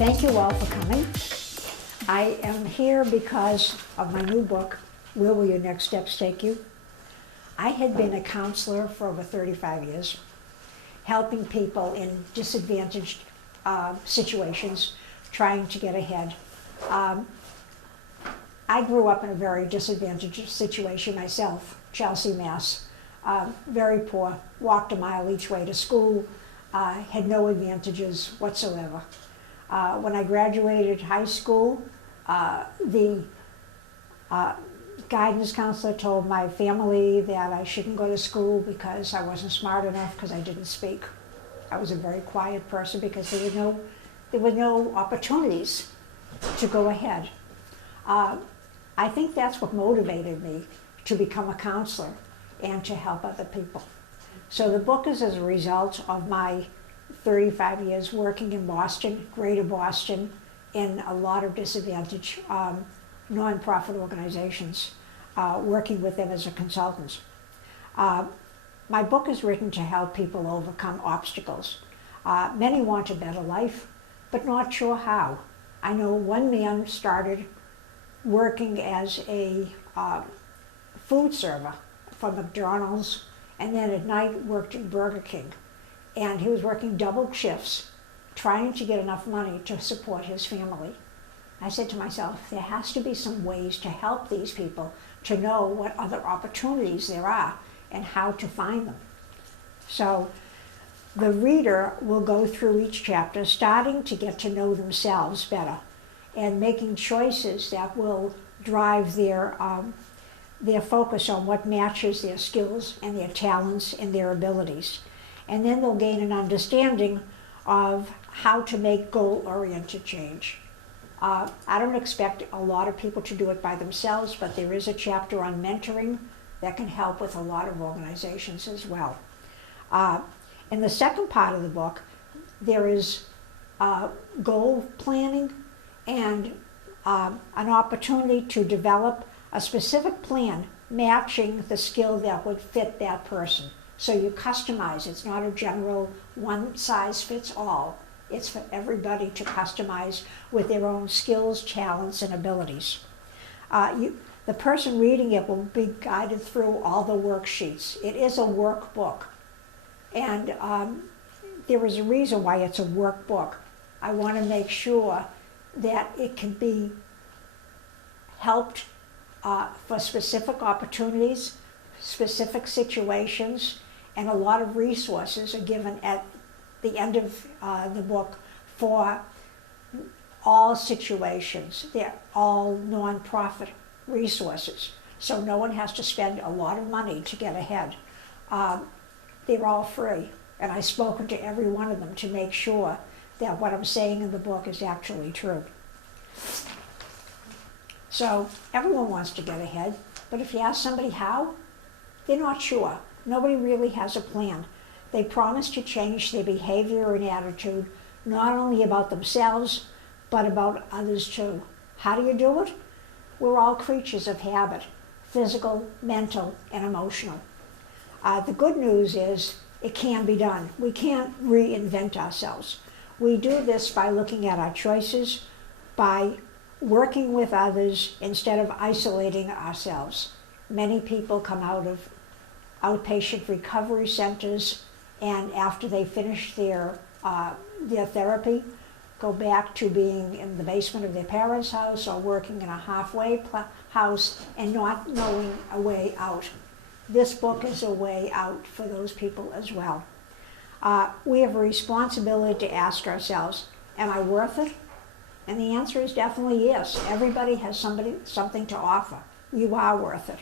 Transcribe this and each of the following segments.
Thank you all for coming. I am here because of my new book, Where Will Your Next Steps Take You? I had been a counselor for over 35 years, helping people in disadvantaged situations, trying to get ahead. I grew up in a very disadvantaged situation myself, Chelsea, Mass. Very poor, walked a mile each way to school, had no advantages whatsoever. When I graduated high school, the guidance counselor told my family that I shouldn't go to school because I wasn't smart enough because I didn't speak. I was a very quiet person because there were no opportunities to go ahead. I think that's what motivated me to become a counselor and to help other people. So the book is as a result of my 35 years working in Boston, Greater Boston, in a lot of disadvantaged nonprofit organizations, working with them as a consultant. My book is written to help people overcome obstacles. Many want a better life, but not sure how. I know one man started working as a food server for McDonald's, and then at night worked in Burger King. And he was working double shifts, trying to get enough money to support his family. I said to myself, there has to be some ways to help these people to know what other opportunities there are and how to find them. So the reader will go through each chapter, starting to get to know themselves better and making choices that will drive their focus on what matches their skills and their talents and their abilities. And then they'll gain an understanding of how to make goal-oriented change. I don't expect a lot of people to do it by themselves, but there is a chapter on mentoring that can help with a lot of organizations as well. In the second part of the book, there is goal planning and an opportunity to develop a specific plan matching the skill that would fit that person. So you customize. It's not a general one-size-fits-all. It's for everybody to customize with their own skills, talents, and abilities. The person reading it will be guided through all the worksheets. It is a workbook. And there is a reason why it's a workbook. I want to make sure that it can be helped for specific opportunities, specific situations, and a lot of resources are given at the end of the book for all situations. They're all nonprofit resources, so no one has to spend a lot of money to get ahead. They're all free, and I've spoken to every one of them to make sure that what I'm saying in the book is actually true. So everyone wants to get ahead, but if you ask somebody how, they're not sure. Nobody really has a plan. They promise to change their behavior and attitude, not only about themselves, but about others too. How do you do it? We're all creatures of habit, physical, mental, and emotional. The good news is it can be done. We can't reinvent ourselves. We do this by looking at our choices, by working with others instead of isolating ourselves. Many people come out of outpatient recovery centers, and after they finish their therapy, go back to being in the basement of their parents' house or working in a halfway house and not knowing a way out. This book is a way out for those people as well. We have a responsibility to ask ourselves, am I worth it? And the answer is definitely yes. Everybody has something to offer. You are worth it.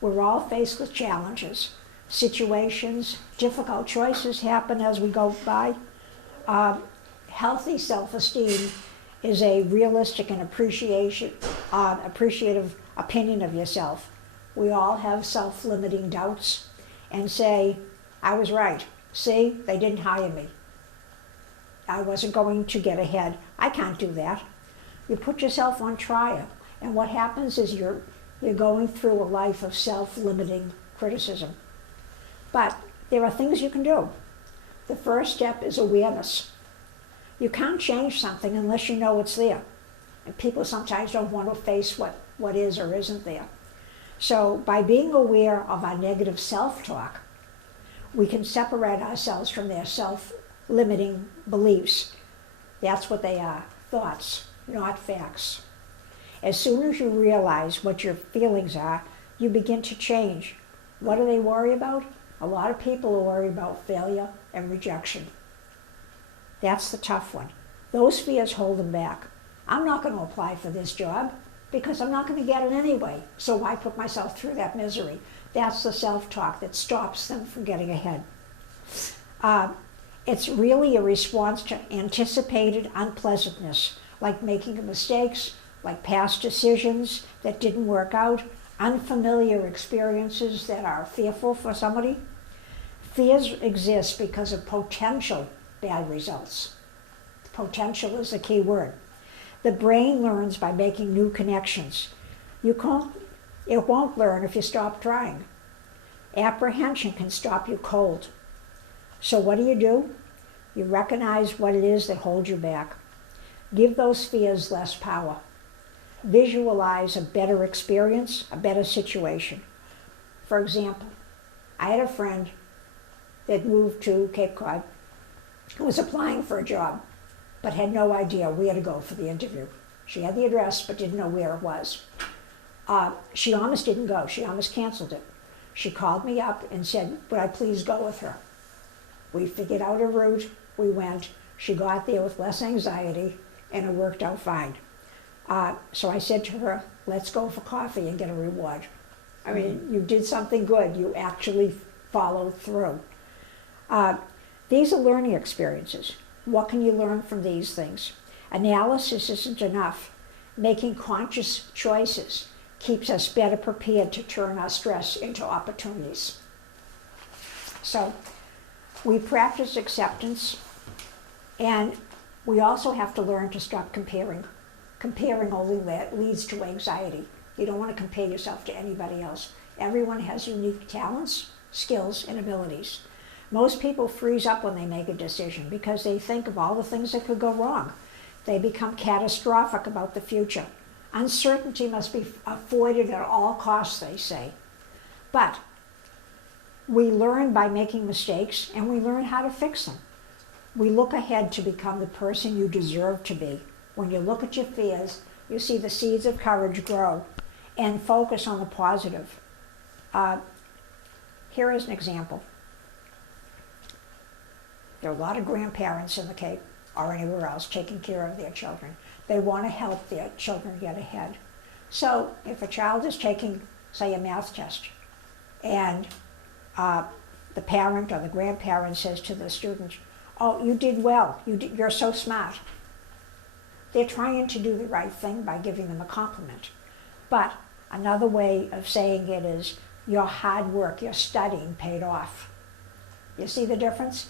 We're all faced with challenges, situations, difficult choices happen as we go by. Healthy self-esteem is a realistic and appreciative opinion of yourself. We all have self-limiting doubts and say, I was right. See, they didn't hire me. I wasn't going to get ahead. I can't do that. You put yourself on trial, and what happens is you're going through a life of self-limiting criticism. But there are things you can do. The first step is awareness. You can't change something unless you know it's there. And people sometimes don't want to face what is or isn't there. So by being aware of our negative self-talk, we can separate ourselves from their self-limiting beliefs. That's what they are, thoughts, not facts. As soon as you realize what your feelings are, you begin to change. What do they worry about? A lot of people are worried about failure and rejection. That's the tough one. Those fears hold them back. I'm not going to apply for this job because I'm not going to get it anyway. So why put myself through that misery? That's the self-talk that stops them from getting ahead. It's really a response to anticipated unpleasantness, like making mistakes, like past decisions that didn't work out, unfamiliar experiences that are fearful for somebody. Fears exist because of potential bad results. Potential is the key word. The brain learns by making new connections. It won't learn if you stop trying. Apprehension can stop you cold. So what do? You recognize what it is that holds you back. Give those fears less power. Visualize a better experience, a better situation. For example, I had a friend that moved to Cape Cod who was applying for a job, but had no idea where to go for the interview. She had the address, but didn't know where it was. She almost didn't go. She almost canceled it. She called me up and said, would I please go with her? We figured out a route. We went. She got there with less anxiety, and it worked out fine. So I said to her, let's go for coffee and get a reward. I mean, you did something good. You actually followed through. These are learning experiences. What can you learn from these things? Analysis isn't enough. Making conscious choices keeps us better prepared to turn our stress into opportunities. So we practice acceptance, and we also have to learn to stop comparing. Comparing only leads to anxiety. You don't want to compare yourself to anybody else. Everyone has unique talents, skills, and abilities. Most people freeze up when they make a decision because they think of all the things that could go wrong. They become catastrophic about the future. Uncertainty must be avoided at all costs, they say. But we learn by making mistakes, and we learn how to fix them. We look ahead to become the person you deserve to be. When you look at your fears, you see the seeds of courage grow, and focus on the positive. Here is an example. There are a lot of grandparents in the Cape or anywhere else taking care of their children. They want to help their children get ahead. So if a child is taking, say, a math test, and the parent or the grandparent says to the student, oh, you did well, you're so smart. They're trying to do the right thing by giving them a compliment. But another way of saying it is, your hard work, your studying paid off. You see the difference?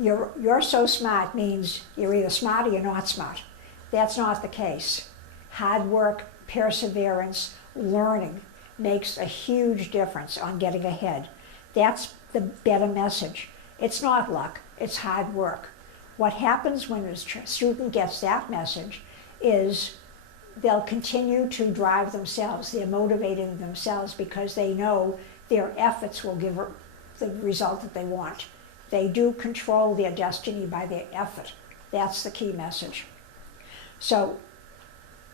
You're so smart means you're either smart or you're not smart. That's not the case. Hard work, perseverance, learning makes a huge difference on getting ahead. That's the better message. It's not luck, it's hard work. What happens when a student gets that message is they'll continue to drive themselves. They're motivating themselves because they know their efforts will give the result that they want. They do control their destiny by their effort. That's the key message. So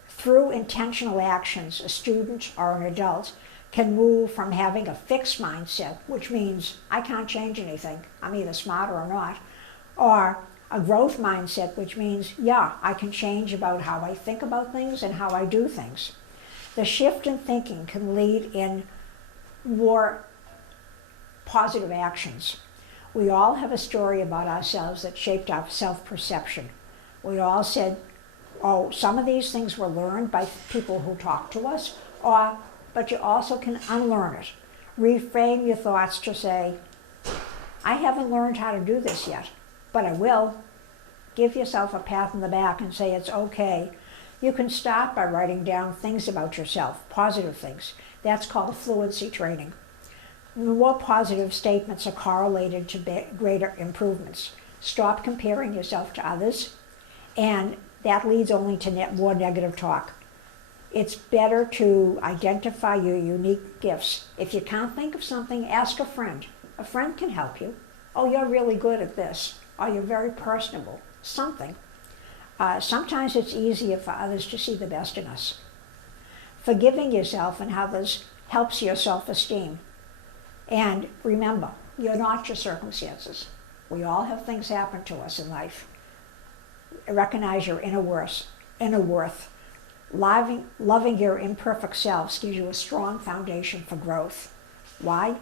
through intentional actions, a student or an adult can move from having a fixed mindset, which means I can't change anything, I'm either smart or not, or a growth mindset, which means, yeah, I can change about how I think about things and how I do things. The shift in thinking can lead in more positive actions. We all have a story about ourselves that shaped our self-perception. We all said, oh, some of these things were learned by people who talked to us, but you also can unlearn it. Reframe your thoughts to say, I haven't learned how to do this yet, but I will. Give yourself a pat on the back and say it's okay. You can start by writing down things about yourself, positive things. That's called fluency training. The more positive statements are correlated to greater improvements. Stop comparing yourself to others, and that leads only to more negative talk. It's better to identify your unique gifts. If you can't think of something, ask a friend. A friend can help you. Oh, you're really good at this. Or you're very personable. Something. Sometimes it's easier for others to see the best in us. Forgiving yourself and others helps your self-esteem. And remember, you're not your circumstances. We all have things happen to us in life. Recognize your inner worth. Loving your imperfect selves gives you a strong foundation for growth. Why?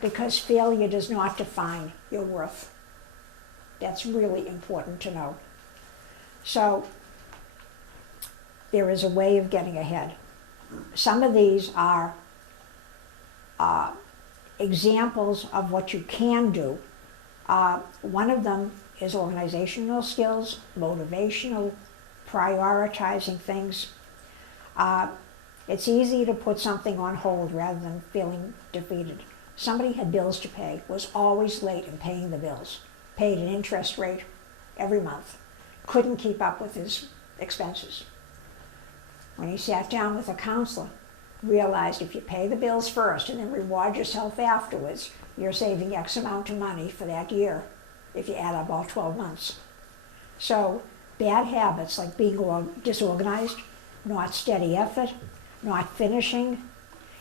Because failure does not define your worth. That's really important to know. So, there is a way of getting ahead. Some of these are examples of what you can do. One of them is organizational skills, motivational, prioritizing things. It's easy to put something on hold rather than feeling defeated. Somebody had bills to pay, was always late in paying the bills, paid an interest rate every month, couldn't keep up with his expenses. When he sat down with a counselor, realized if you pay the bills first and then reward yourself afterwards, you're saving X amount of money for that year if you add up all 12 months. So bad habits like being disorganized, not steady effort, not finishing,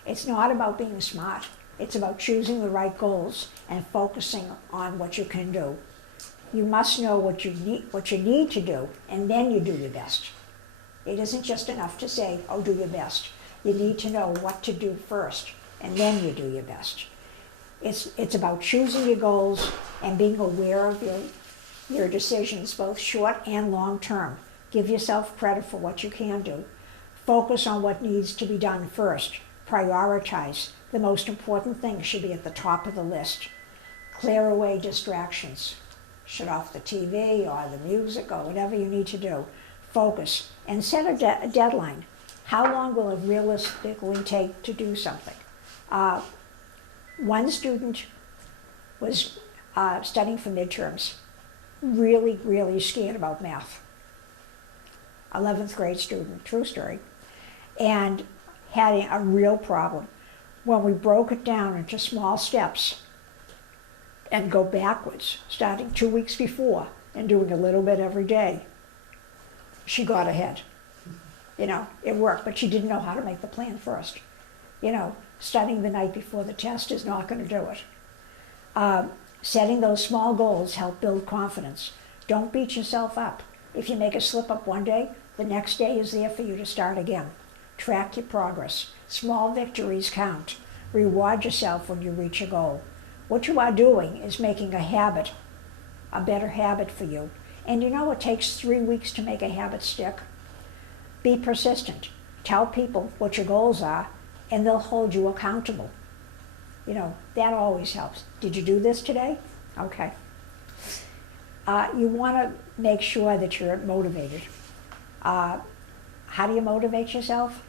it's not about being smart. It's about choosing the right goals and focusing on what you can do. You must know what you need to do, and then you do your best. It isn't just enough to say, oh, do your best. You need to know what to do first, and then you do your best. It's about choosing your goals and being aware of your decisions, both short and long term. Give yourself credit for what you can do. Focus on what needs to be done first. Prioritize. The most important thing should be at the top of the list. Clear away distractions. Shut off the TV or the music or whatever you need to do. Focus and set a deadline. How long will it realistically take to do something? One student was studying for midterms, really, really scared about math. 11th grade student, true story, and had a real problem. When we broke it down into small steps and go backwards, starting 2 weeks before and doing a little bit every day, she got ahead. It worked, but she didn't know how to make the plan first. Studying the night before the test is not going to do it. Setting those small goals help build confidence. Don't beat yourself up. If you make a slip up one day, the next day is there for you to start again. Track your progress. Small victories count. Reward yourself when you reach a goal. What you are doing is making a habit, a better habit for you. And it takes 3 weeks to make a habit stick. Be persistent. Tell people what your goals are, and they'll hold you accountable. That always helps. Did you do this today? Okay. You want to make sure that you're motivated. How do you motivate yourself?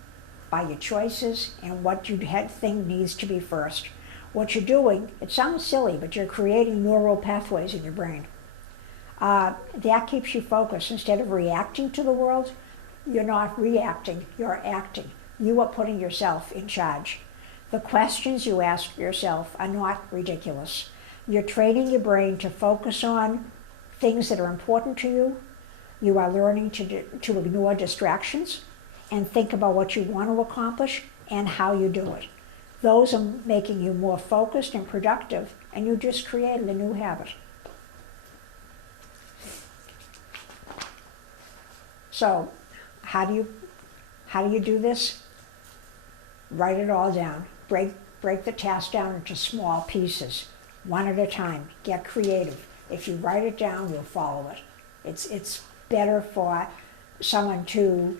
By your choices and what you think needs to be first. What you're doing, it sounds silly, but you're creating neural pathways in your brain. That keeps you focused. Instead of reacting to the world, you're not reacting, you're acting. You are putting yourself in charge. The questions you ask yourself are not ridiculous. You're training your brain to focus on things that are important to you. You are learning to ignore distractions and think about what you want to accomplish and how you do it. Those are making you more focused and productive, and you just created a new habit. So, how do you do this? Write it all down. Break the task down into small pieces, one at a time. Get creative. If you write it down, you'll follow it. It's better for someone to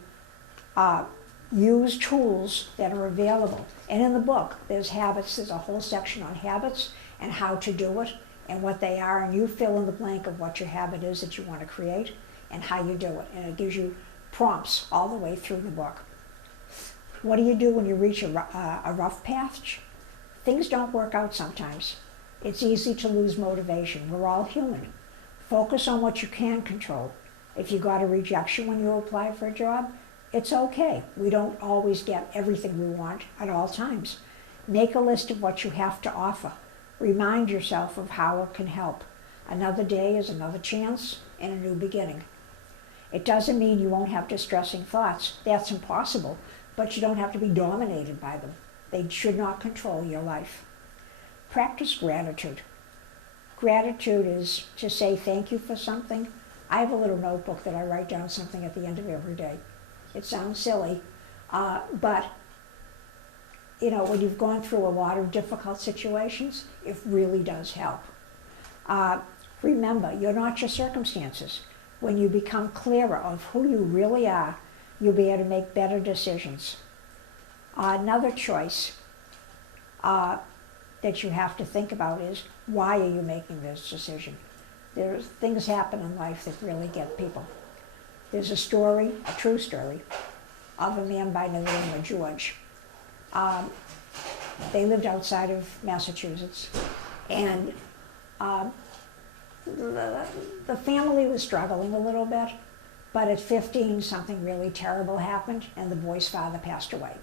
use tools that are available. And in the book, there's habits. There's a whole section on habits and how to do it and what they are. And you fill in the blank of what your habit is that you want to create and how you do it. And it gives you prompts all the way through the book. What do you do when you reach a rough patch? Things don't work out sometimes. It's easy to lose motivation. We're all human. Focus on what you can control. If you got a rejection when you apply for a job, it's okay. We don't always get everything we want at all times. Make a list of what you have to offer. Remind yourself of how it can help. Another day is another chance and a new beginning. It doesn't mean you won't have distressing thoughts. That's impossible, but you don't have to be dominated by them. They should not control your life. Practice gratitude. Gratitude is to say thank you for something. I have a little notebook that I write down something at the end of every day. It sounds silly, but when you've gone through a lot of difficult situations, it really does help. Remember, you're not your circumstances. When you become clearer of who you really are, you'll be able to make better decisions. Another choice that you have to think about is, why are you making this decision? There's things happen in life that really get people. There's a story, a true story, of a man by the name of George. They lived outside of Massachusetts, and the family was struggling a little bit, but at 15 something really terrible happened and the boy's father passed away.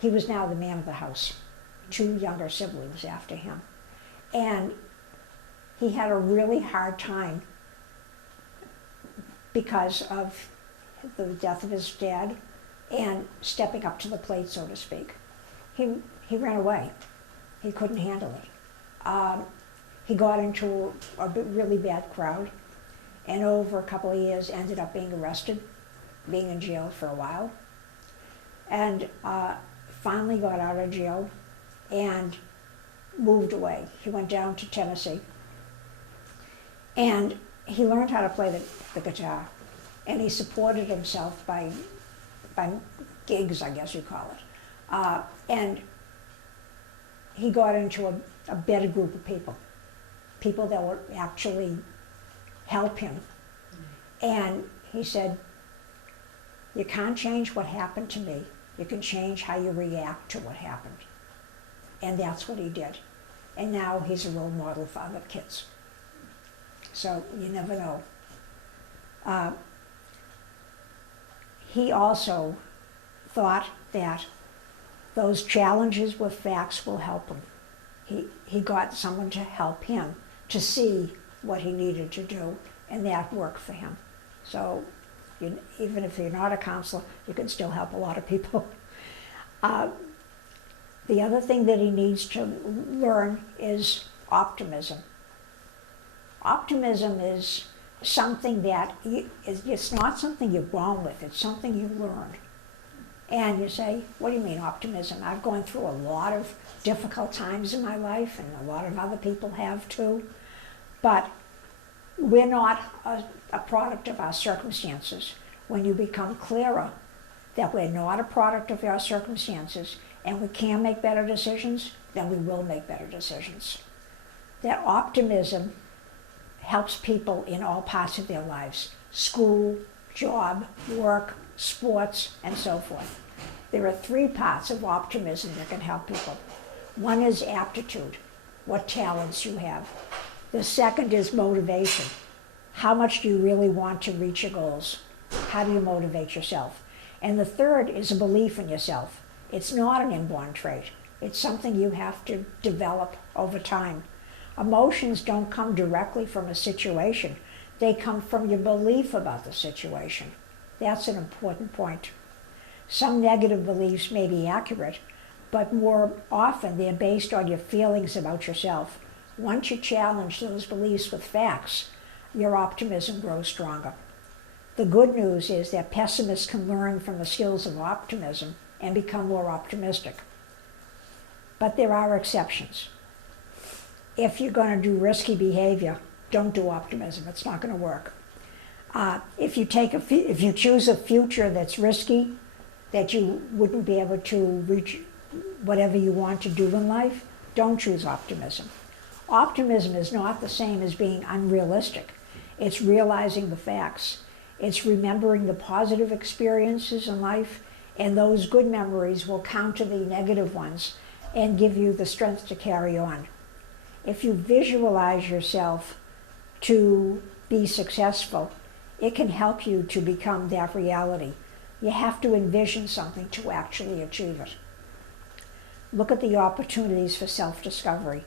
He was now the man of the house, 2 younger siblings after him. And he had a really hard time because of the death of his dad and stepping up to the plate, so to speak. He ran away. He couldn't handle it. He got into a really bad crowd, and over a couple of years ended up being arrested, being in jail for a while, and finally got out of jail and moved away. He went down to Tennessee, and he learned how to play the guitar, and he supported himself by gigs, I guess you call it. And he got into a better group of people that would actually help him. And he said, you can't change what happened to me. You can change how you react to what happened. And that's what he did. And now he's a role model for other kids. So you never know. He also thought that those challenges with facts will help him. He got someone to help him to see what he needed to do, and that worked for him. So even if you're not a counselor, you can still help a lot of people. The other thing that he needs to learn is optimism. Optimism is something that it's not something you're born with, it's something you learn. And you say, what do you mean optimism? I've gone through a lot of difficult times in my life, and a lot of other people have too. But we're not a product of our circumstances. When you become clearer that we're not a product of our circumstances and we can make better decisions, then we will make better decisions. That optimism helps people in all parts of their lives: school, job, work, sports, and so forth. There are 3 parts of optimism that can help people. One is aptitude, what talents you have. The second is motivation. How much do you really want to reach your goals? How do you motivate yourself? And the third is a belief in yourself. It's not an inborn trait. It's something you have to develop over time. Emotions don't come directly from a situation. They come from your belief about the situation. That's an important point. Some negative beliefs may be accurate, but more often they're based on your feelings about yourself. Once you challenge those beliefs with facts, your optimism grows stronger. The good news is that pessimists can learn from the skills of optimism and become more optimistic. But there are exceptions. If you're going to do risky behavior, don't do optimism. It's not going to work. If you choose a future that's risky, that you wouldn't be able to reach whatever you want to do in life, don't choose optimism. Optimism is not the same as being unrealistic. It's realizing the facts. It's remembering the positive experiences in life, and those good memories will counter the negative ones and give you the strength to carry on. If you visualize yourself to be successful, it can help you to become that reality. You have to envision something to actually achieve it. Look at the opportunities for self-discovery.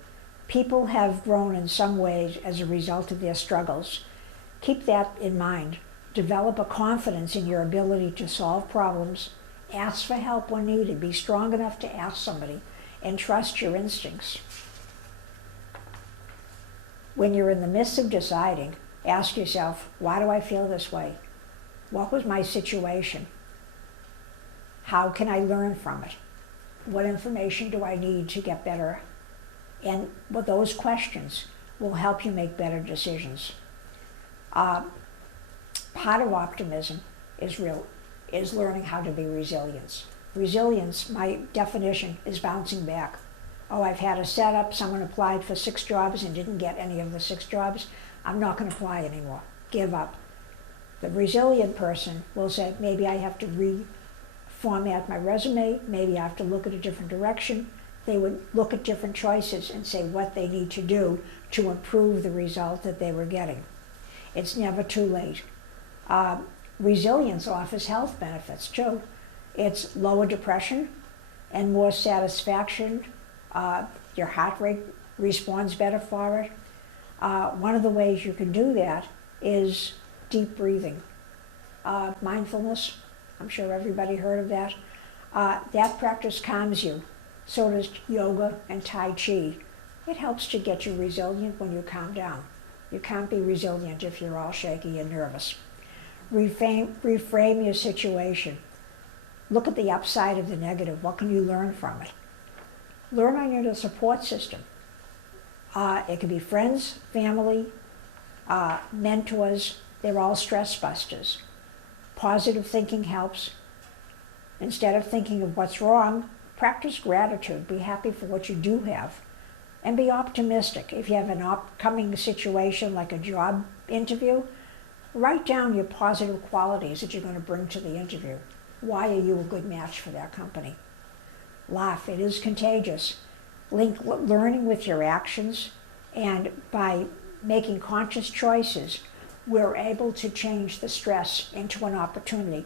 People have grown in some ways as a result of their struggles. Keep that in mind. Develop a confidence in your ability to solve problems. Ask for help when needed. Be strong enough to ask somebody, and trust your instincts. When you're in the midst of deciding, ask yourself, why do I feel this way? What was my situation? How can I learn from it? What information do I need to get better? And well, those questions will help you make better decisions. Part of optimism is learning how to be resilient. Resilience, my definition, is bouncing back. Oh, I've had a setup, someone applied for 6 jobs and didn't get any of the 6 jobs. I'm not going to apply anymore. Give up. The resilient person will say, maybe I have to reformat my resume, maybe I have to look at a different direction. They would look at different choices and say what they need to do to improve the result that they were getting. It's never too late. Resilience offers health benefits too. It's lower depression and more satisfaction. Your heart rate responds better for it. One of the ways you can do that is deep breathing. Mindfulness, I'm sure everybody heard of that. That practice calms you. So does yoga and Tai Chi. It helps to get you resilient when you calm down. You can't be resilient if you're all shaky and nervous. Reframe your situation. Look at the upside of the negative. What can you learn from it? Learn on your support system. It can be friends, family, mentors. They're all stress busters. Positive thinking helps. Instead of thinking of what's wrong, practice gratitude. Be happy for what you do have. And be optimistic. If you have an upcoming situation like a job interview, write down your positive qualities that you're going to bring to the interview. Why are you a good match for that company? Laugh. It is contagious. Link learning with your actions, and by making conscious choices, we're able to change the stress into an opportunity.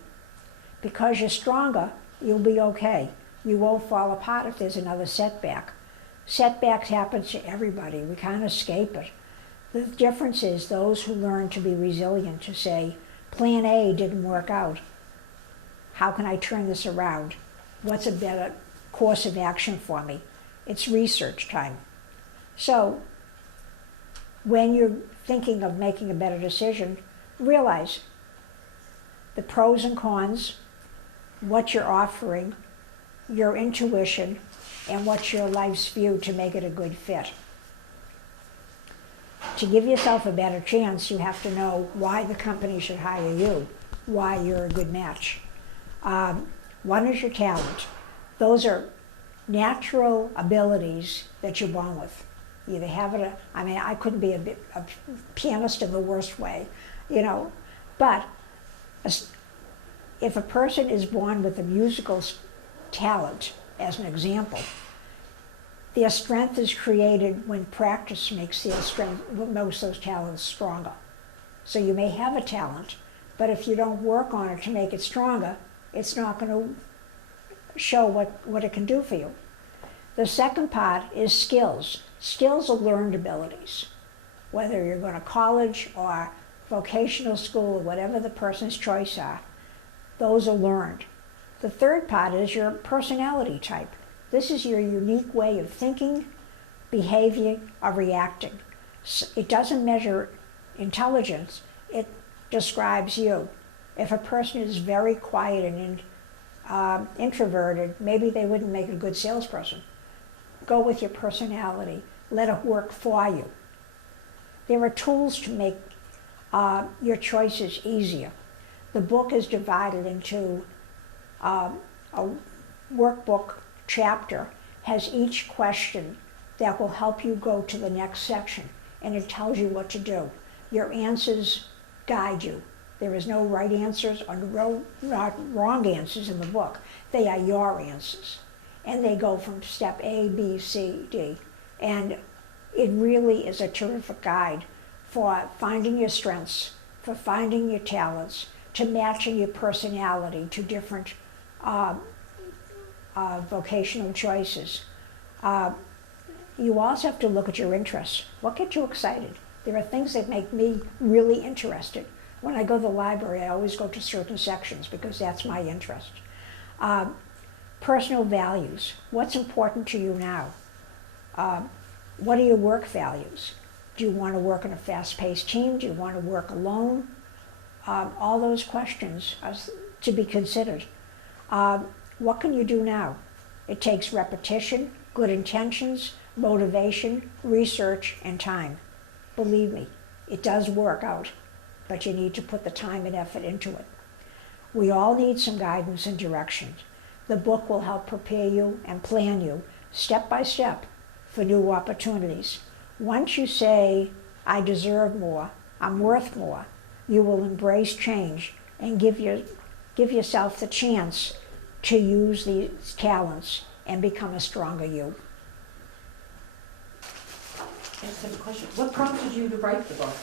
Because you're stronger, you'll be okay. You won't fall apart if there's another setback. Setbacks happen to everybody. We can't escape it. The difference is those who learn to be resilient, to say, plan A didn't work out. How can I turn this around? What's a better course of action for me? It's research time. So when you're thinking of making a better decision, realize the pros and cons, what you're offering, your intuition, and what's your life's view to make it a good fit. To give yourself a better chance, you have to know why the company should hire you, why you're a good match. One is your talent. Those are natural abilities that you're born with. You either have it, I couldn't be a pianist in the worst way, but if a person is born with a musical talent, as an example, their strength is created when practice makes those talents stronger. So you may have a talent, but if you don't work on it to make it stronger, it's not going to show what it can do for you. The second part is skills. Skills are learned abilities. Whether you're going to college or vocational school or whatever the person's choice are, those are learned. The third part is your personality type. This is your unique way of thinking, behaving, or reacting. It doesn't measure intelligence, it describes you. If a person is very quiet and introverted, maybe they wouldn't make a good salesperson. Go with your personality. Let it work for you. There are tools to make your choices easier. The book is divided into a workbook chapter, has each question that will help you go to the next section, and it tells you what to do. Your answers guide you. There is no right answers or not wrong answers in the book. They are your answers. And they go from step A, B, C, D. And it really is a terrific guide for finding your strengths, for finding your talents, to matching your personality to different vocational choices. You also have to look at your interests. What gets you excited? There are things that make me really interested. When I go to the library, I always go to certain sections because that's my interest. Personal values. What's important to you now? What are your work values? Do you want to work in a fast-paced team? Do you want to work alone? All those questions are to be considered. What can you do now? It takes repetition, good intentions, motivation, research, and time. Believe me, it does work out, but you need to put the time and effort into it. We all need some guidance and direction. The book will help prepare you and plan you step by step for new opportunities. Once you say, I deserve more, I'm worth more, you will embrace change and give yourself the chance to use these talents and become a stronger you. I just have a question. What prompted you to write the book?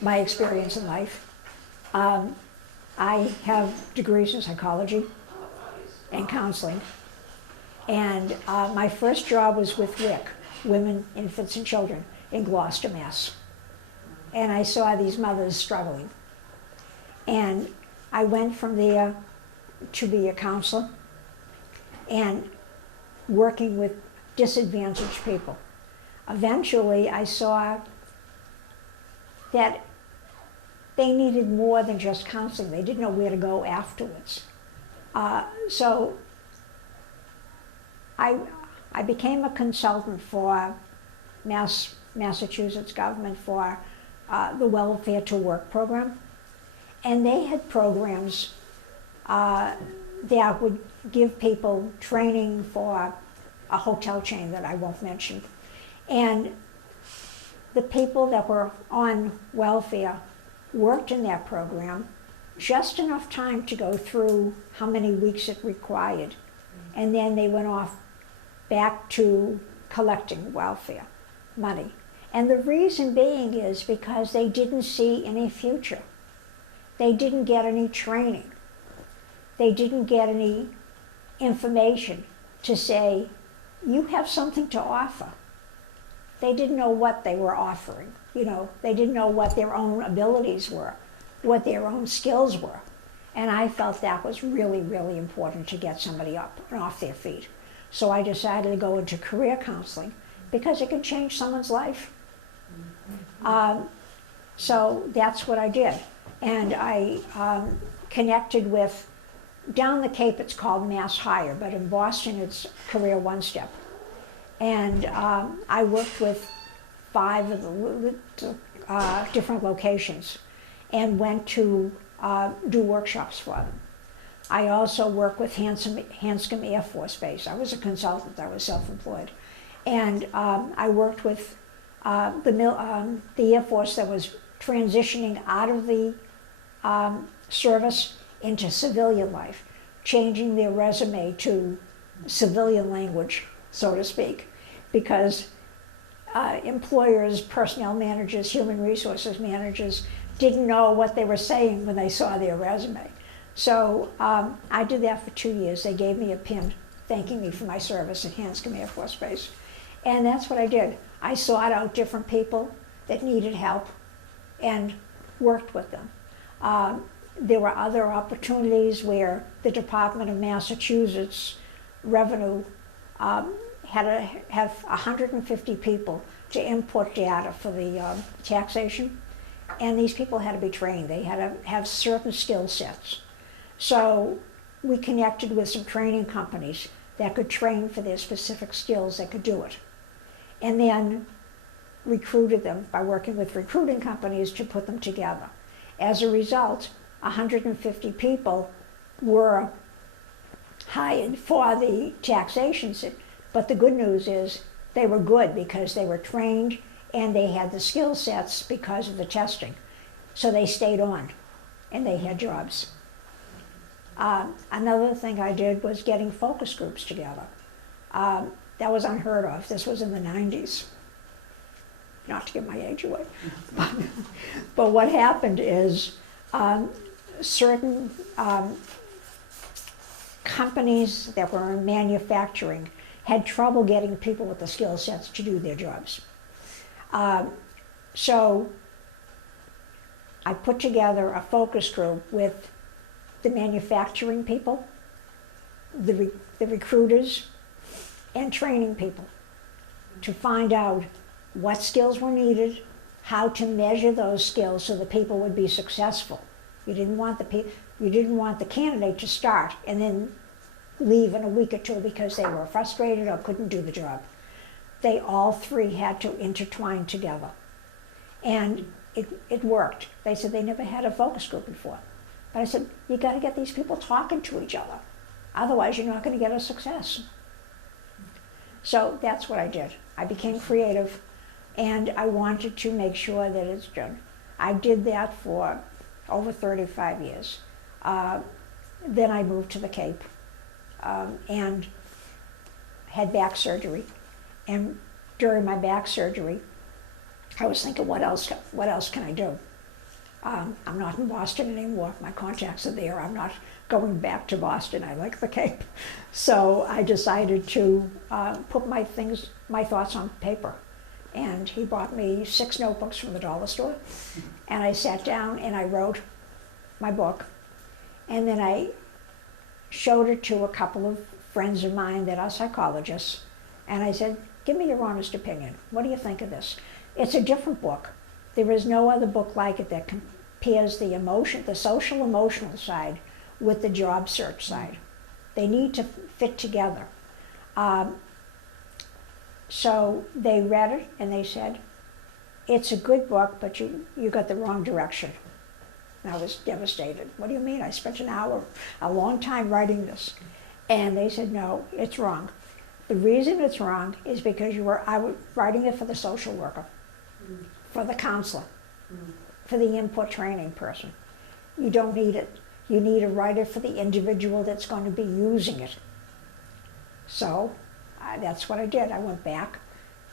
My experience in life. I have degrees in psychology and counseling. And my first job was with WIC, Women, Infants, and Children, in Gloucester, Mass. And I saw these mothers struggling. And I went from there to be a counselor and working with disadvantaged people. Eventually, I saw that they needed more than just counseling. They didn't know where to go afterwards. So I became a consultant for Massachusetts government for the Welfare to Work program. And they had programs that would give people training for a hotel chain that I won't mention. And the people that were on welfare worked in that program just enough time to go through how many weeks it required. And then they went off back to collecting welfare money. And the reason being is because they didn't see any future. They didn't get any training. They didn't get any information to say, you have something to offer. They didn't know what they were offering. You know, they didn't know what their own abilities were, what their own skills were. And I felt that was really, really important to get somebody up and off their feet. So I decided to go into career counseling because it can change someone's life. So that's what I did. And I connected with, down the Cape it's called Mass Hire, but in Boston it's Career One Step. And I worked with 5 of the different locations and went to do workshops for them. I also worked with Hanscom Air Force Base. I was a consultant, I was self-employed. And I worked with the Air Force that was transitioning out of the service into civilian life, changing their resume to civilian language, so to speak, because employers, personnel managers, human resources managers didn't know what they were saying when they saw their resume. So I did that for 2 years. They gave me a pin thanking me for my service at Hanscom Air Force Base. And that's what I did. I sought out different people that needed help and worked with them. There were other opportunities where the Department of Massachusetts Revenue had to have 150 people to input data for the taxation. And these people had to be trained. They had to have certain skill sets. So we connected with some training companies that could train for their specific skills that could do it. And then recruited them by working with recruiting companies to put them together. As a result, 150 people were hired for the taxation. But the good news is they were good because they were trained and they had the skill sets because of the testing. So they stayed on and they had jobs. Another thing I did was getting focus groups together. That was unheard of. This was in the 90s. not to give my age away. But what happened is certain companies that were in manufacturing had trouble getting people with the skill sets to do their jobs. So I put together a focus group with the manufacturing people, the recruiters, and training people to find out what skills were needed, how to measure those skills so the people would be successful. You didn't want the candidate to start and then leave in a week or two because they were frustrated or couldn't do the job. They all three had to intertwine together. And it worked. They said they never had a focus group before. But I said, you got to get these people talking to each other. Otherwise, you're not going to get a success. So that's what I did. I became creative, and I wanted to make sure that it's done. I did that for over 35 years. Then I moved to the Cape and had back surgery. And during my back surgery, I was thinking, what else can I do? I'm not in Boston anymore. My contacts are there. I'm not going back to Boston. I like the Cape. So I decided to put my thoughts on paper. And he bought me 6 notebooks from the dollar store. And I sat down and I wrote my book. And then I showed it to a couple of friends of mine that are psychologists. And I said, give me your honest opinion. What do you think of this? It's a different book. There is no other book like it that compares the social emotional side with the job search side. They need to fit together. So they read it and they said, it's a good book, but you got the wrong direction. And I was devastated. What do you mean? I spent a long time writing this. And they said, no, it's wrong. The reason it's wrong is because I was writing it for the social worker, for the counselor, for the input training person. You don't need it. You need to write it for the individual that's going to be using it. So that's what I did. I went back,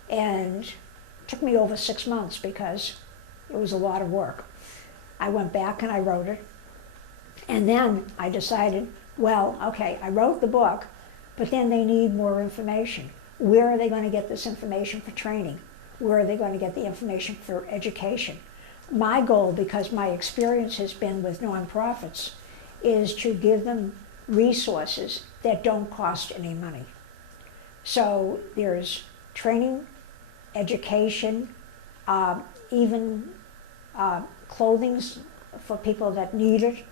and it took me over 6 months because it was a lot of work. I went back and I wrote it, and then I decided, well, okay, I wrote the book, but then they need more information. Where are they going to get this information for training? Where are they going to get the information for education? My goal, because my experience has been with nonprofits, is to give them resources that don't cost any money. So there's training, education, even clothing for people that need it.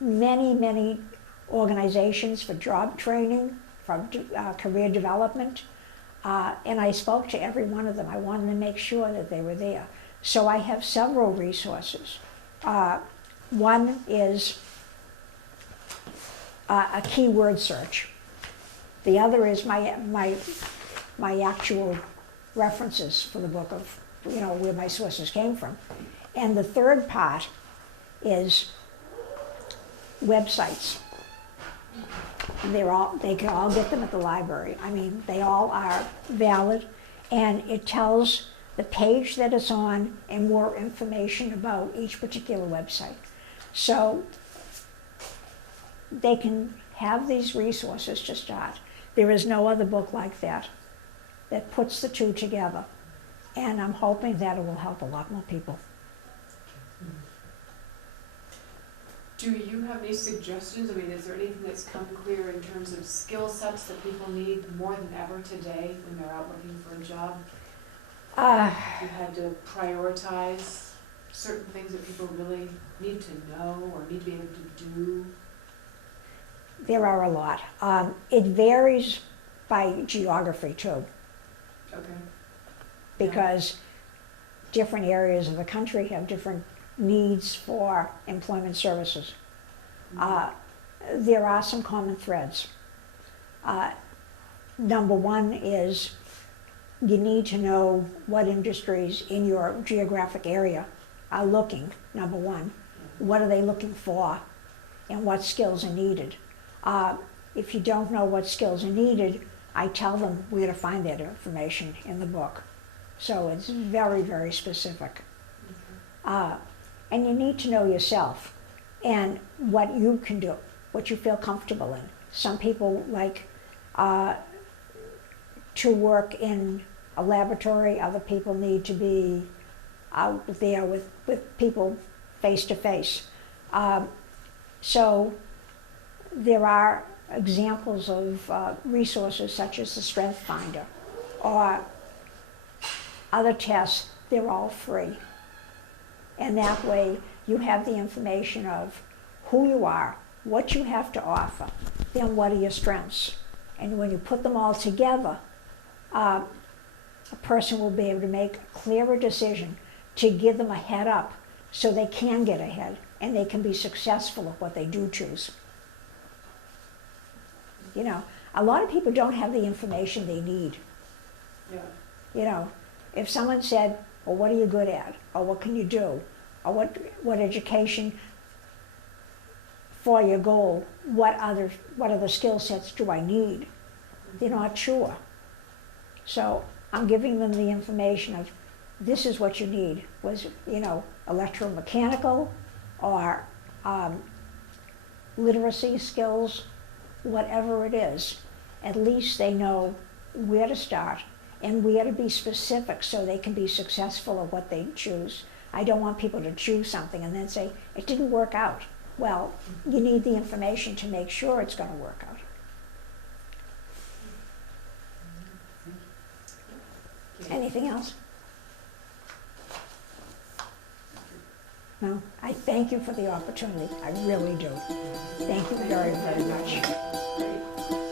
Many organizations for job training, for career development. And I spoke to every one of them. I wanted to make sure that they were there. So I have several resources. One is a keyword search. The other is my actual references for the book of, where my sources came from. And the third part is websites. And they can all get them at the library. I mean, they all are valid, and it tells the page that it's on and more information about each particular website. So they can have these resources to start. There is no other book like that puts the two together, and I'm hoping that it will help a lot more people. Do you have any suggestions? I mean, is there anything that's come clear in terms of skill sets that people need more than ever today when they're out looking for a job? You had to prioritize certain things that people really need to know or need to be able to do? There are a lot. It varies by geography too. Okay. Because different areas of the country have different needs for employment services. There are some common threads. Number one is you need to know what industries in your geographic area are looking, number one. What are they looking for and what skills are needed? If you don't know what skills are needed, I tell them where to find that information in the book. So it's very, very specific. And you need to know yourself and what you can do, what you feel comfortable in. Some people like to work in a laboratory, other people need to be out there with people face to face. So there are examples of resources such as the Strength Finder or other tests. They're all free. And that way you have the information of who you are, what you have to offer, then what are your strengths. And when you put them all together, a person will be able to make a clearer decision to give them a head up so they can get ahead and they can be successful at what they do choose. You know, a lot of people don't have the information they need. Yeah. You know, if someone said, well, what are you good at? Or what can you do? Or what education for your goal, what other skill sets do I need? They're not sure. So I'm giving them the information of this is what you need. Was, you know, electromechanical or literacy skills, whatever it is. At least they know where to start and where to be specific so they can be successful at what they choose. I don't want people to choose something and then say, it didn't work out. Well, you need the information to make sure it's going to work out. Anything else? No? I thank you for the opportunity. I really do. Thank you very, very much. Great.